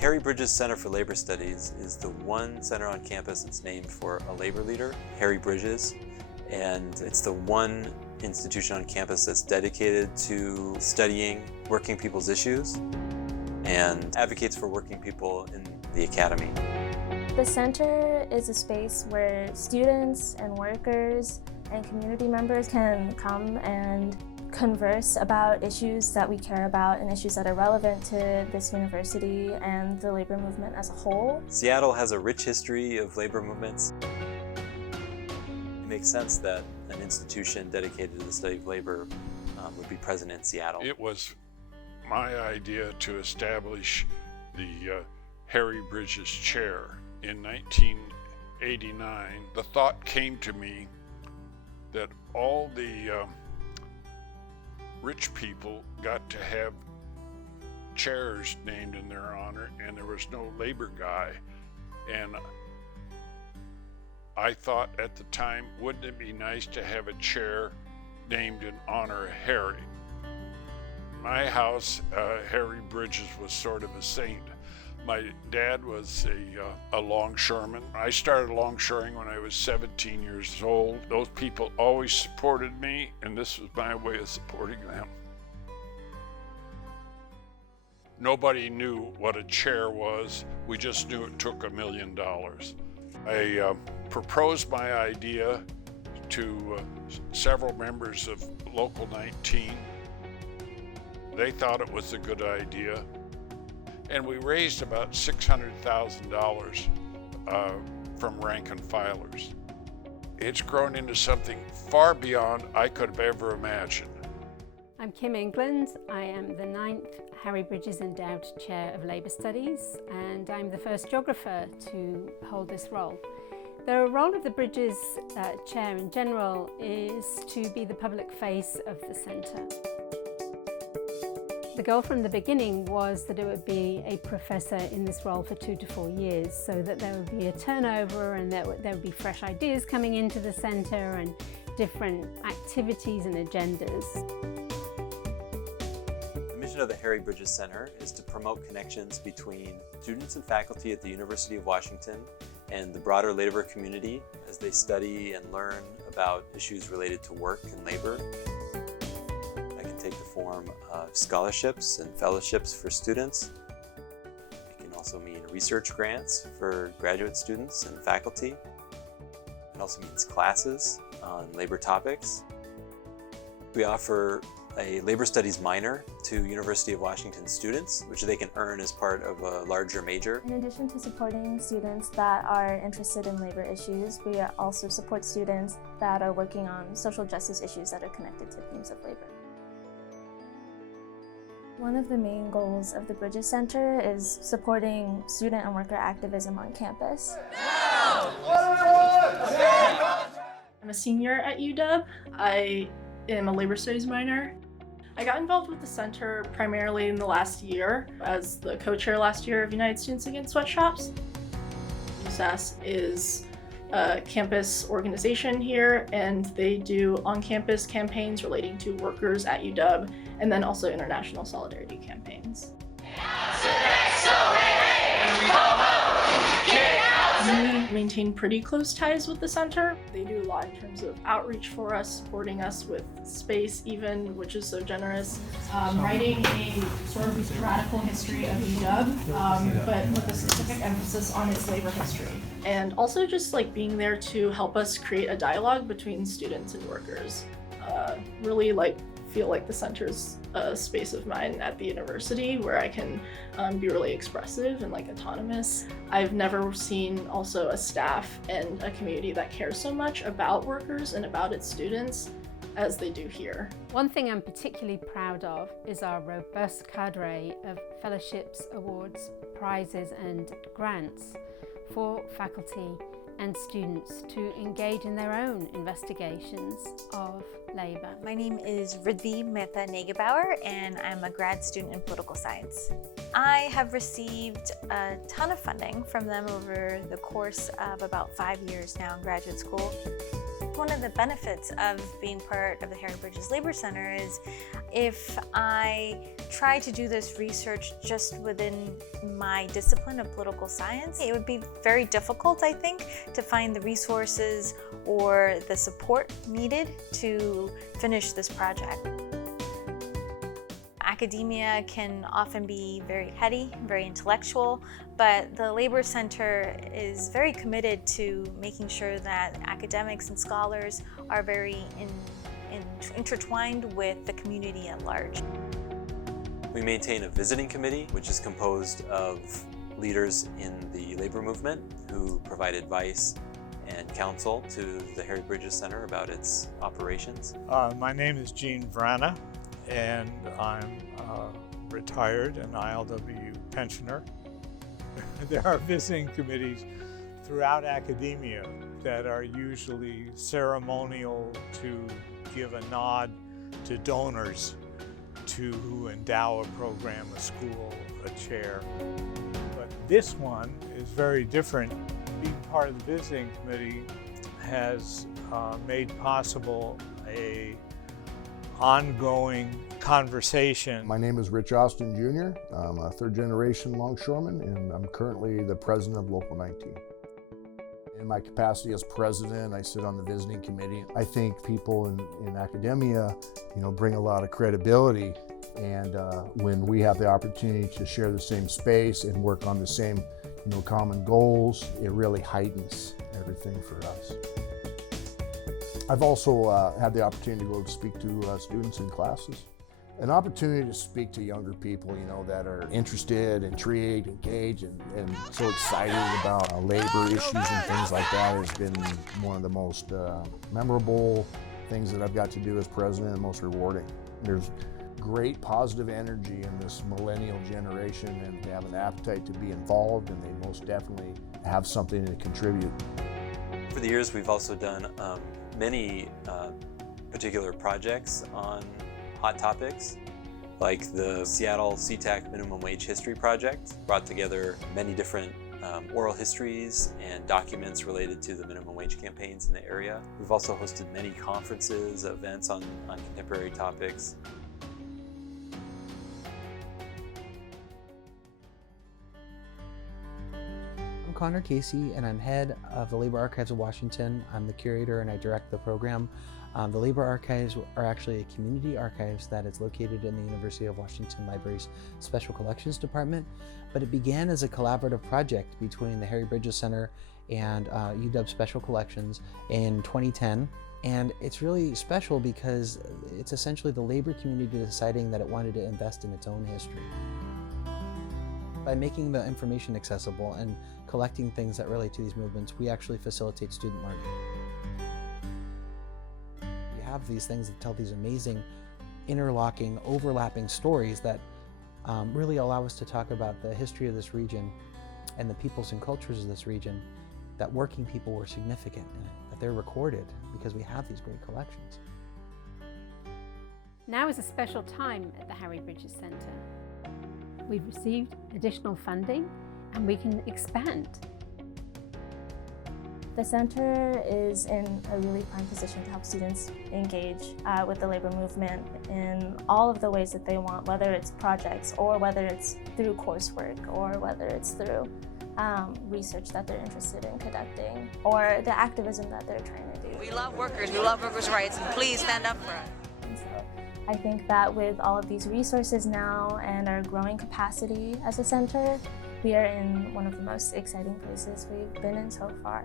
Harry Bridges Center for Labor Studies is the one center on campus that's named for a labor leader, Harry Bridges, and it's the one institution on campus that's dedicated to studying working people's issues and advocates for working people in the academy. The center is a space where students and workers and community members can come and converse about issues that we care about and issues that are relevant to this university and the labor movement as a whole. Seattle has a rich history of labor movements. It makes sense that an institution dedicated to the study of labor would be present in Seattle. It was my idea to establish the Harry Bridges Chair. In 1989, the thought came to me that all the rich people got to have chairs named in their honor, and there was no labor guy. And I thought at the time, wouldn't it be nice to have a chair named in honor of Harry? My house, Harry Bridges was sort of a saint. My dad was a longshoreman. I started longshoring when I was 17 years old. Those people always supported me, and this was my way of supporting them. Nobody knew what a chair was. We just knew it took $1 million. I proposed my idea to several members of Local 19. They thought it was a good idea. And we raised about $600,000 from rank and filers. It's grown into something far beyond I could have ever imagined. I'm Kim England. I am the 9th Harry Bridges Endowed Chair of Labour Studies, and I'm the first geographer to hold this role. The role of the Bridges Chair in general is to be the public face of the centre. The goal from the beginning was that it would be a professor in this role for 2 to 4 years, so that there would be a turnover and there would be fresh ideas coming into the centre and different activities and agendas. The mission of the Harry Bridges Center is to promote connections between students and faculty at the University of Washington and the broader labor community as they study and learn about issues related to work and labor. Take the form of scholarships and fellowships for students. It can also mean research grants for graduate students and faculty. It also means classes on labor topics. We offer a labor studies minor to University of Washington students, which they can earn as part of a larger major. In addition to supporting students that are interested in labor issues, we also support students that are working on social justice issues that are connected to themes of labor. One of the main goals of the Bridges Center is supporting student and worker activism on campus. I'm a senior at UW. I am a labor studies minor. I got involved with the center primarily in the last year as the co-chair last year of United Students Against Sweatshops. USAS is a campus organization here, and they do on-campus campaigns relating to workers at UW, and then also international solidarity campaigns. We maintain pretty close ties with the center. They do a lot in terms of outreach for us, supporting us with space even, which is so generous. Writing a sort of radical history of UW, but with a specific emphasis on its labor history. And also just like being there to help us create a dialogue between students and workers. Really feel like the center's a space of mine at the university where I can be really expressive and autonomous. I've never seen also a staff and a community that cares so much about workers and about its students as they do here. One thing I'm particularly proud of is our robust cadre of fellowships, awards, prizes and grants for faculty and students to engage in their own investigations of labour. My name is Ridvi Mehta Negebauer, and I'm a grad student in political science. I have received a ton of funding from them over the course of about 5 years now in graduate school. one of the benefits of being part of the Harry Bridges Labor Center is if I try to do this research just within my discipline of political science, it would be very difficult, I think, to find the resources or the support needed to finish this project. Academia can often be very heady, very intellectual, but the Labor Center is very committed to making sure that academics and scholars are very intertwined with the community at large. We maintain a visiting committee, which is composed of leaders in the labor movement who provide advice and counsel to the Harry Bridges Center about its operations. My name is Eugene Vrana, and I'm retired and ILW pensioner. There are visiting committees throughout academia that are usually ceremonial to give a nod to donors to endow a program, a school, a chair. But this one is very different. Being part of the visiting committee has made possible a ongoing conversation. My name is Rich Austin Jr. I'm a third-generation longshoreman, and I'm currently the president of Local 19. In my capacity as president, I sit on the visiting committee. I think people in academia, bring a lot of credibility, and when we have the opportunity to share the same space and work on the same, common goals, it really heightens everything for us. I've also had the opportunity to go speak to students in classes. An opportunity to speak to younger people, that are interested, intrigued, engaged, and so excited about labor issues and things like that has been one of the most memorable things that I've got to do as president and most rewarding. There's great positive energy in this millennial generation, and they have an appetite to be involved, and they most definitely have something to contribute. For the years, we've also done many particular projects on hot topics, like the Seattle SeaTac Minimum Wage History Project brought together many different oral histories and documents related to the minimum wage campaigns in the area. We've also hosted many conferences, events on contemporary topics. I'm Connor Casey, and I'm head of the Labor Archives of Washington. I'm the curator and I direct the program. The Labor Archives are actually a community archives that is located in the University of Washington Library's Special Collections Department, but it began as a collaborative project between the Harry Bridges Center and UW Special Collections in 2010. And it's really special because it's essentially the labor community deciding that it wanted to invest in its own history. By making the information accessible and collecting things that relate to these movements, we actually facilitate student learning. We have these things that tell these amazing, interlocking, overlapping stories that really allow us to talk about the history of this region and the peoples and cultures of this region, that working people were significant in it, that they're recorded because we have these great collections. Now is a special time at the Harry Bridges Center. We've received additional funding and we can expand. The center is in a really prime position to help students engage with the labor movement in all of the ways that they want, whether it's projects or whether it's through coursework or whether it's through research that they're interested in conducting or the activism that they're trying to do. We love workers, we love workers' rights, and please stand up for us. And so I think that with all of these resources now and our growing capacity as a center, we are in one of the most exciting places we've been in so far.